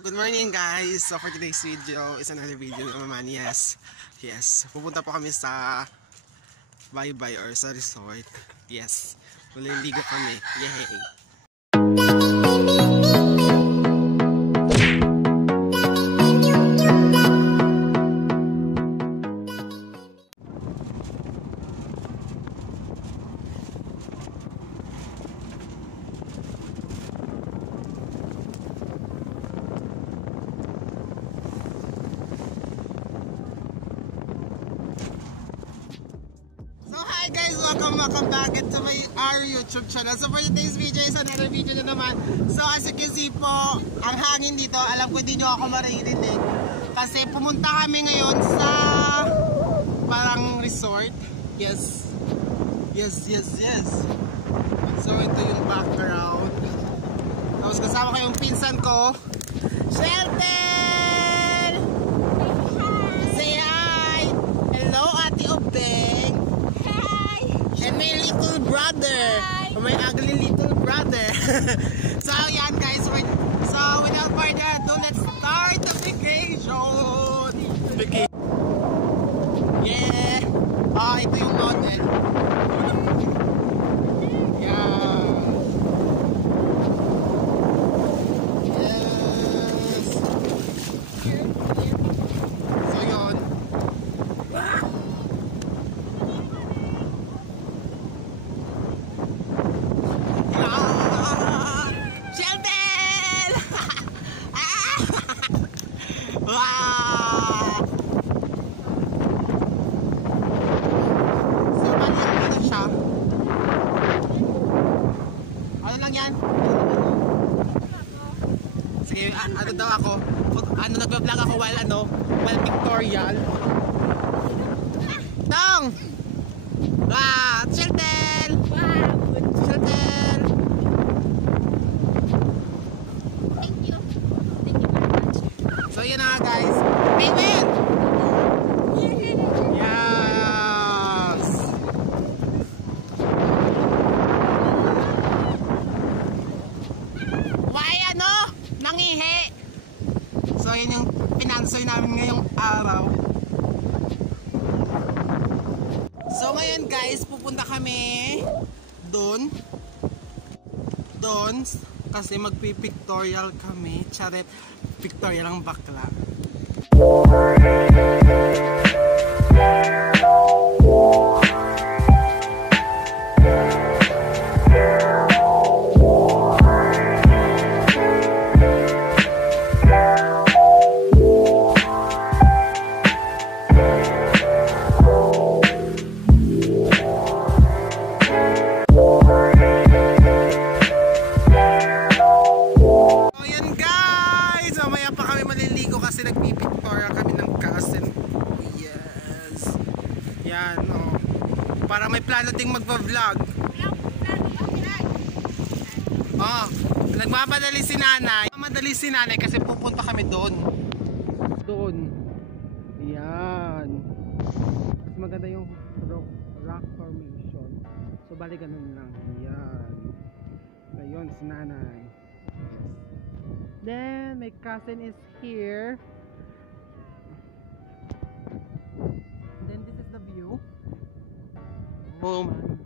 Good morning guys! So for today's video is another video naman. Yes, pupunta po kami sa Baybay or sa resort. Yes, maliligo kami. Yay! Guys, welcome back to my YouTube channel. So for today's video is another video na naman. So as you can see po, ang hangin dito, alam ko hindi nyo ako maririnig kasi pumunta kami ngayon sa parang resort. Yes. So ito yung background. Tapos kasama ko yung pinsan ko, Shelter! Say hi! Hello Ate Obeng! And my little brother, my ugly little brother. So yan guys, so without further ado, let's start the vacation. Yeah. Ito yung mountain. Yeah. Yes. So yun. Sige, ano daw ako? Nagba-vlog ako while pictorial. Tong! Shelter! Shelter! Thank you very much. So yun na guys. David! Yes! Why nangihi? So yun yung pinansoy namin ngayong araw. So ngayon guys, pupunta kami doon kasi magpi-pictorial kami. Charet, pictorial ang bakla. Kasi nagpipictorial kami ng cousin. Yes. Yan, para may plano ding magpa-vlog. Nagmamadali si nanay. Nagmamadali si nanay kasi pupunta kami doon. Yan. Mas maganda yung rock formation. So bali ganun lang. Yan. Ayun si nanay. Then my cousin is here. Then this is the view. Oh my God.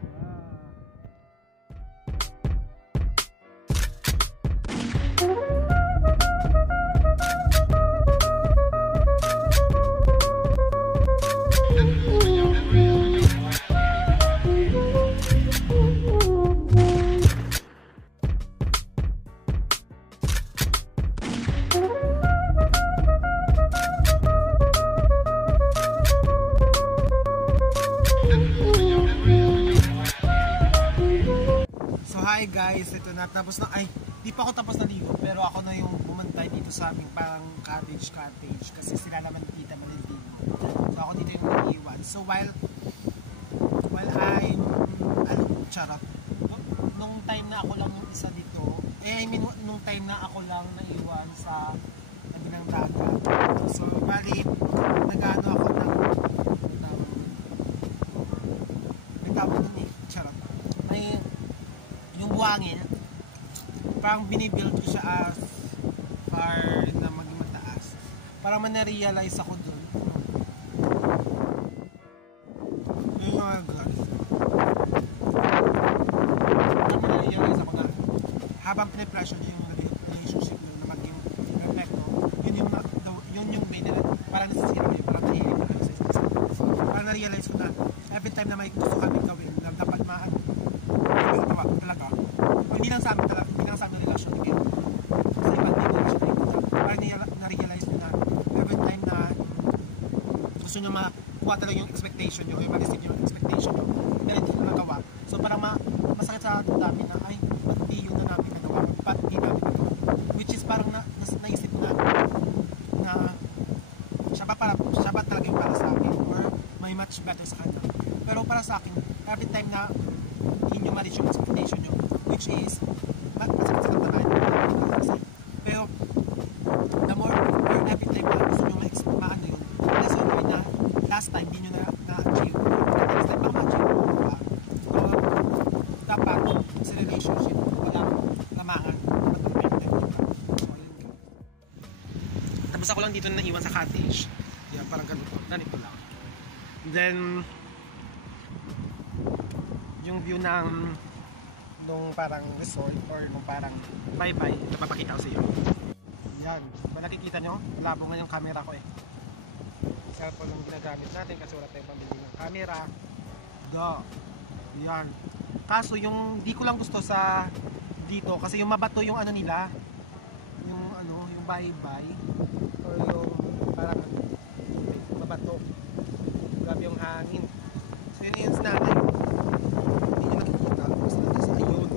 Hi guys, ito na tapos na, di pa ako tapos na ligo pero ako na yung bumantay dito sa aming parang cottage kasi sila naman tita maliligo. So ako dito yung naiiwan. So while I'm charot, nung time na ako lang isa dito, nung time na ako lang naiwan sa ng dagat. So bali nagano ako ng charot. Yung buhangin, parang binibuild ko siya as part ng Parang man-realize ako dun. Oh my God. Parang man-realize ako na habang pinipressure niyo yung relationship nyo na maging perfecto, yun yung may nila, parang nasisira kayo, parang nahihilig na kayo sa isa't isa. Parang na-realize ko na every time na may gusto kami gawin na dapat gawa talaga. Hindi lang sa amin talaga, hindi lang sa amin relasyon ni Ken. Sa ibang din relasyon ni Ken. Parang na-realize nyo na every time na gusto nyo makuha talaga yung expectation nyo, yung ma-receive yung expectation nyo, pero hindi nyo nagawa. So parang masakit sa atin namin na ay, ba't di yun na namin nagawa? Ba't di namin nagawa? Which is parang naisip ko na siya ba talaga yung para sa akin or may much better sa kanya. Pero para sa akin, every time na hindi nyo ma-reach yung expectation nyo, which is masakit sa tamaan, pero the more or every time na gusto nyo ma-ano yun, unless or na last time hindi nyo na-achieve, next time baka ma-achieve mo. So dapat sa relationship walang lamangan. Tapos ako lang dito na naiwan sa cottage. Yeah, parang ganito lang. Then yung view ng nung parang resort or nung parang bye-bye, ito papakita ko sa iyo. Yan, ba nakikita nyo? Malabo nga yung camera ko eh. Cellphone yung ginagamit natin kasi wala tayong pambili ng camera. Yan. Kaso yung di ko lang gusto sa dito kasi yung mabato yung ano nila, yung bye-bye or yung parang mabato. Grabe yung hangin. So yun yung nanay. Hindi nyo nakikita. Basta natin sa ayun.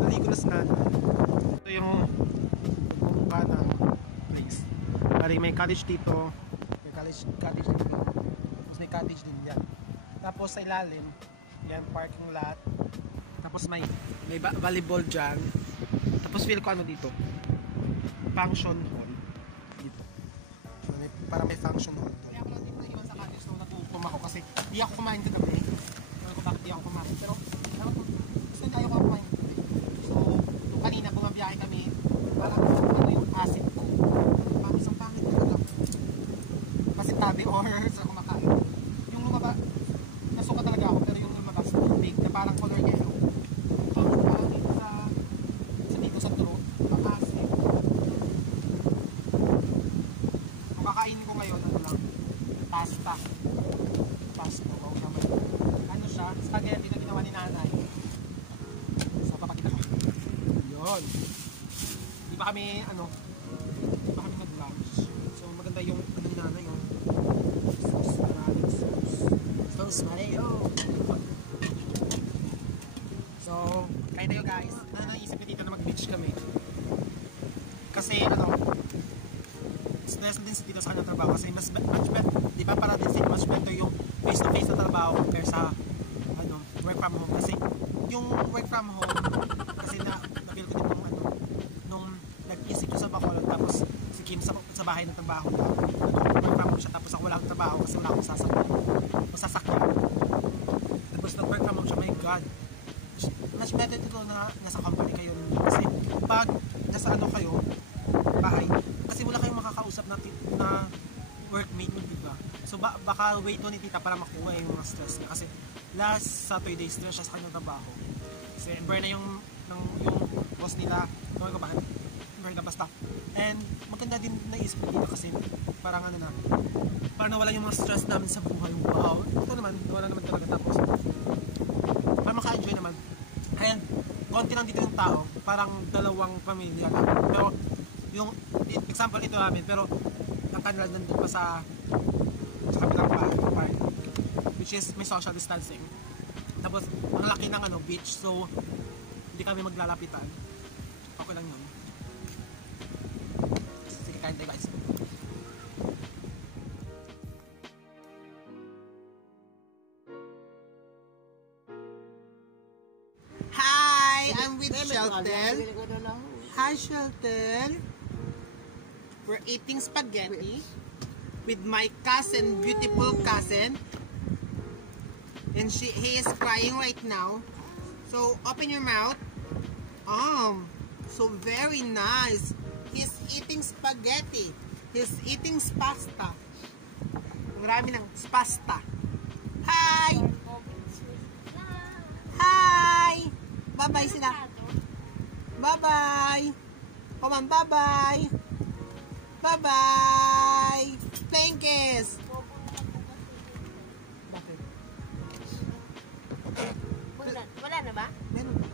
Naligo na sa nanay. Ito yung mukha ng place. May cottage dito. May cottage dito. Tapos may cottage din yan. Tapos sa ilalim, yan parking lot. Tapos may volleyball dyan. Tapos feel ko ano dito, function hall dito. So, para may function hall doon. Kaya ako lang dito naiwan sa cottage so natutom ako kasi di ako kumain kagabi. Ewan ko bakit di ako kumain. Pero gusto hindi ayaw ko kumain kagabi. So kanina bumabiyahe kami para ano yung acid ko. Isang pangit ko lang. Masitabi or sa kumakain. Yung lumabas, nasuka talaga ako pero yung lumabas big na parang color yellow. Pangit sa dito sa throat. Pang-acid. Kung kakainin ko ngayon, ano lang, pasta. Wow naman. Ano siya? Spaghetti na ginawa ni nanay. So, papakita ko. Yun. Di ba kami nag-lunch. So, maganda yung ano ni nanay, yung sauce mayo. So, kain tayo guys. Naisip ko dito na mag-beach kami. Kasi, stress din dito sa kanyang trabaho kasi much better, di ba para din much better yung face-to-face na trabaho compare sa work from home kasi yung work from home kasi na-feel ko din nung nag-isip ko sa Bacolod tapos si Kim sa bahay ng trabaho niya work from home siya tapos ako wala akong trabaho kasi wala akong sasakyan tapos nag-work from home siya, my God, much better dito na nasa company kayo kasi pag nasa kayo bahay kasi wala kayong makakausap na workmate mo, diba? So baka wait to ni tita para makuha yung mga stress niya kasi last Saturday stress siya sa kanyang trabaho kasi burn na yung boss nila burn ka basta and maganda din naisip ko dito kasi parang parang nawala yung mga stress namin sa buhay. Wow, ito naman wala naman talaga tapos parang maka-enjoy naman and konti lang dito yung tao parang dalawang pamilya namin pero yung example ito namin pero ang kanila nandun pa sa kabilang bahay which is may social distancing tapos ang laki ng beach so hindi kami maglalapitan, okay lang yun. Sige, kain tayo guys. Hi, I'm with Shelton. Hi Shelton. We're eating spaghetti with my cousin, beautiful cousin. And he is crying right now. So open your mouth. So very nice. He's eating spaghetti. He's eating pasta. Marami ng pasta. Hi! Hi! Bye-bye sila. Bye-bye! Come on, bye-bye! Bye-bye! Playing kiss! Bakit? Wala na ba? Meron.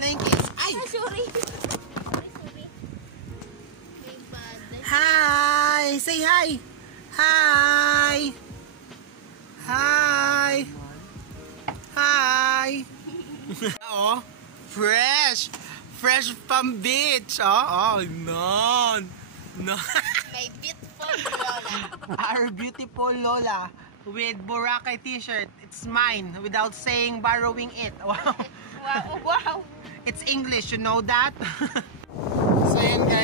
Playing kiss. Ay! Ah, sorry. Sorry. May bad. Hi! Say hi! Hi! Hi! Hi! Oh, fresh! Fresh from beach! Oh, no! No! May beautiful Lola. Our beautiful Lola with Boracay t-shirt. It's mine without saying borrowing it. Wow! Wow. It's English, you know that? So yun guys.